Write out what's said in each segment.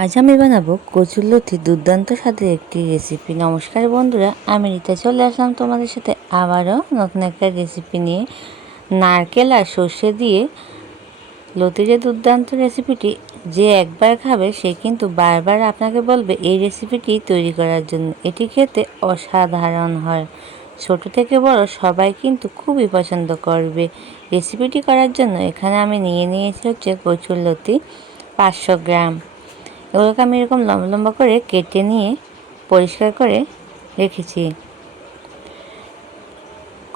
আজ আমি বানাবো কচুরলতি দুর্দান্ত স্বাদের একটি রেসিপি। নমস্কার বন্ধুরা, আমি রীতা চলে আসলাম তোমাদের সাথে আবারও নতুন একটা রেসিপি নিয়ে। নারকেল আর সর্ষে দিয়ে লতির যে দুর্দান্ত রেসিপিটি, যে একবার খাবে সে কিন্তু বারবার আপনাকে বলবে এই রেসিপিটি তৈরি করার জন্য। এটি খেতে অসাধারণ হয়, ছোট থেকে বড় সবাই কিন্তু খুবই পছন্দ করবে। রেসিপিটি করার জন্য এখানে আমি নিয়েছি হচ্ছে কচুরলতি 500 গ্রাম। এগুলোকে আমি এরকম লম্বা লম্বা করে কেটে নিয়ে পরিষ্কার করে রেখেছি।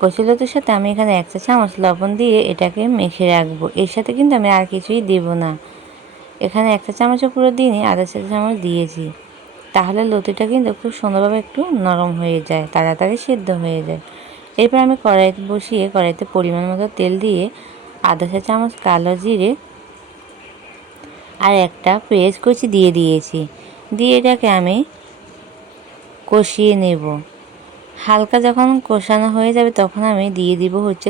কচুরলতির সাথে আমি এখানে 1 চা চামচ লবণ দিয়ে এটাকে মেখে রাখবো। এর সাথে কিন্তু আমি আর কিছুই দেব না। এখানে 1 চা চামচও পুরো দিইনি, আধা চা চামচ দিয়েছি। তাহলে লতিটা কিন্তু খুব সুন্দরভাবে একটু নরম হয়ে যায়, তাড়াতাড়ি সিদ্ধ হয়ে যায়। এরপর আমি কড়াইতে বসিয়ে কড়াইতে পরিমাণ মতো তেল দিয়ে আধা চা চামচ কালো জিরে আর একটা পেঁয়াজ কুচি দিয়ে দিয়েছি। দিয়ে এটাকে আমি কষিয়ে নেব। হালকা যখন কষানো হয়ে যাবে তখন আমি দিয়ে দিব হচ্ছে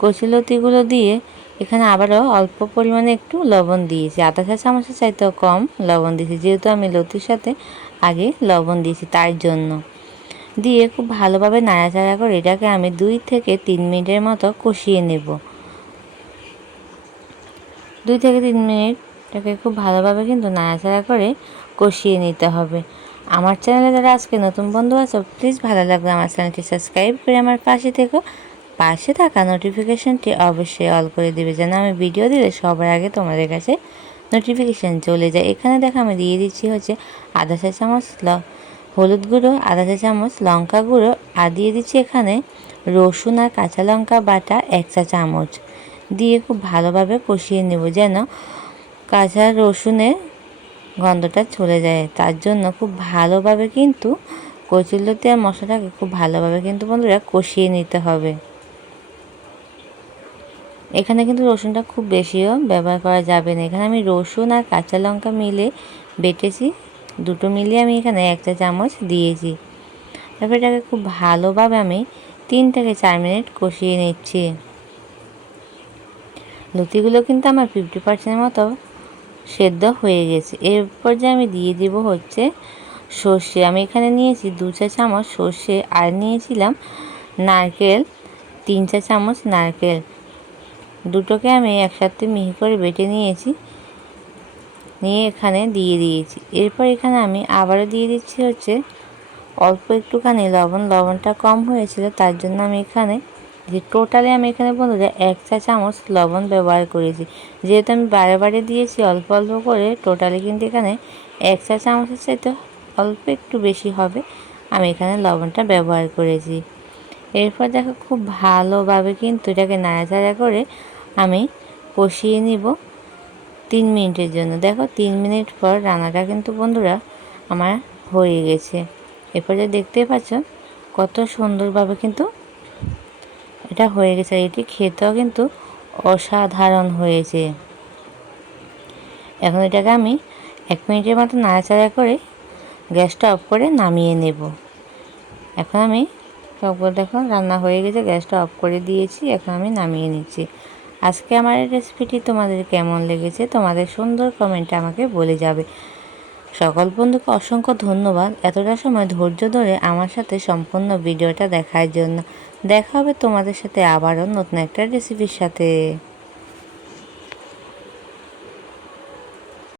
কচুরলতিগুলো দিয়ে এখানে আবারও অল্প পরিমাণে একটু লবণ দিয়েছি। আধা চা চামচের চাইতেও কম লবণ দিয়েছি, যেহেতু আমি লতির সাথে আগে লবণ দিয়েছি তার জন্য। দিয়ে খুব ভালোভাবে নাড়াচাড়া করে এটাকে আমি 2 থেকে 3 মিনিটের মতো কষিয়ে নেব। 2 থেকে 3 মিনিট এটাকে খুব ভালোভাবে কিন্তু নাড়াচাড়া করে কষিয়ে নিতে হবে। আমার চ্যানেলে যারা আজকে নতুন বন্ধু আছো, প্লিজ ভালো লাগলে আমার চ্যানেলটি সাবস্ক্রাইব করে আমার পাশে থেকো। পাশে থাকা নোটিফিকেশনটি অবশ্যই অল করে দিবে, যেন আমি ভিডিও দিলে সবার আগে তোমাদের কাছে নোটিফিকেশান চলে যায়। এখানে দেখো আমি দিয়ে দিচ্ছি হচ্ছে আধা চা চামচ হলুদ গুঁড়ো, আধা চা চামচ লঙ্কা গুঁড়ো, আর দিয়ে দিচ্ছি এখানে রসুন আর কাঁচা লঙ্কা বাটা 1 চা চামচ দিয়ে খুব ভালোভাবে কষিয়ে নেব, যেন কাঁচা রসুনের গন্ধটা চলে যায়। তার জন্য খুব ভালোভাবে কিন্তু কচুরলতি আর মশলাটাকে খুব ভালোভাবে কিন্তু বন্ধুরা কষিয়ে নিতে হবে। এখানে কিন্তু রসুনটা খুব বেশিও ব্যবহার করা যাবে না। এখানে আমি রসুন আর কাঁচা লঙ্কা মিলে বেটেছি, দুটো মিলিয়ে আমি এখানে 1 চা চামচ দিয়েছি। তারপর এটাকে খুব ভালোভাবে আমি 3 থেকে 4 মিনিট কষিয়ে নিচ্ছি। লতিগুলো কিন্তু আমার 50% মতো সেদ্ধ হয়ে গেছে। এর পর্যায়ে আমি দিয়ে দেব হচ্ছে সর্ষে। আমি এখানে নিয়েছি 2 চা চামচ সর্ষে, আর নিয়েছিলাম নারকেল 3 চা চামচ নারকেল। দুটোকে আমি একসাথে মিহি করে বেটে নিয়েছি, নিয়ে এখানে দিয়ে দিয়েছি। এরপর এখানে আমি আবারও দিয়ে দিচ্ছি হচ্ছে অল্প একটুখানি লবণ। লবণটা কম হয়েছিল, তার জন্য আমি এখানে টোটালি আমি এখানে বন্ধুরা 1 চা চামচ লবণ ব্যবহার করেছি। যেহেতু আমি বারে বারে দিয়েছি অল্প অল্প করে, টোটালি কিন্তু এখানে 1 চা চামচের চাইতে অল্প একটু বেশি হবে আমি এখানে লবণটা ব্যবহার করেছি। এরপর দেখো খুব ভালোভাবে কিন্তু এটাকে নাড়াচাড়া করে আমি কষিয়ে নিব 3 মিনিটের জন্য। দেখো 3 মিনিট পর রান্নাটা কিন্তু বন্ধুরা আমার হয়ে গেছে। এরপর যে দেখতেই পাচ্ছ কত সুন্দরভাবে কিন্তু এটা হয়ে গেছে। এটি খেতেও কিন্তু অসাধারণ হয়েছে। এখন এটাকে আমি 1 মিনিটের মতো নাড়াচাড়া করে গ্যাসটা অফ করে নামিয়ে নেব। এখন আমি সবগুলো দেখো রান্না হয়ে গেছে, গ্যাসটা অফ করে দিয়েছি। এখন আমি নামিয়ে নিচ্ছি। আজকে আমার এই রেসিপিটি তোমাদের কেমন লেগেছে তোমাদের সুন্দর কমেন্টে আমাকে বলে যাবে। সকল বন্ধুকে অসংখ্য ধন্যবাদ এতটা সময় ধৈর্য ধরে আমার সাথে সম্পূর্ণ ভিডিওটা দেখার জন্য। দেখা হবে তোমাদের সাথে আবারও নতুন একটা রেসিপির সাথে।